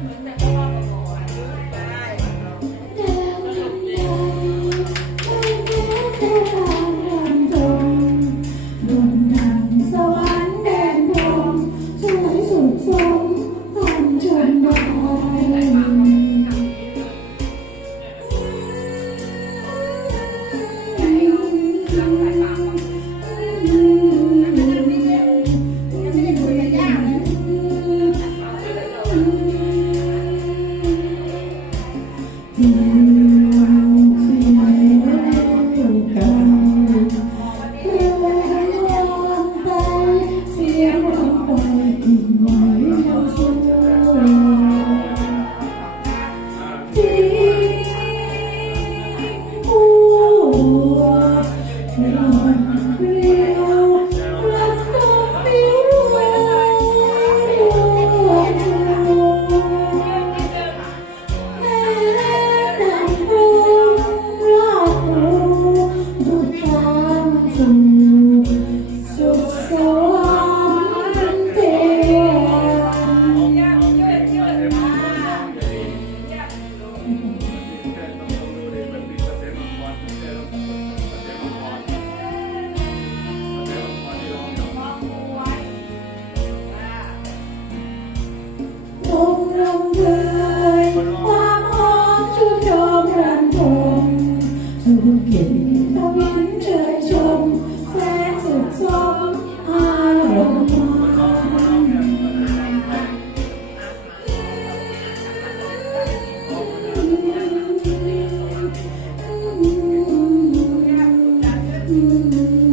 ส You. เชยชมแสนสุดสมอารมณ์อืม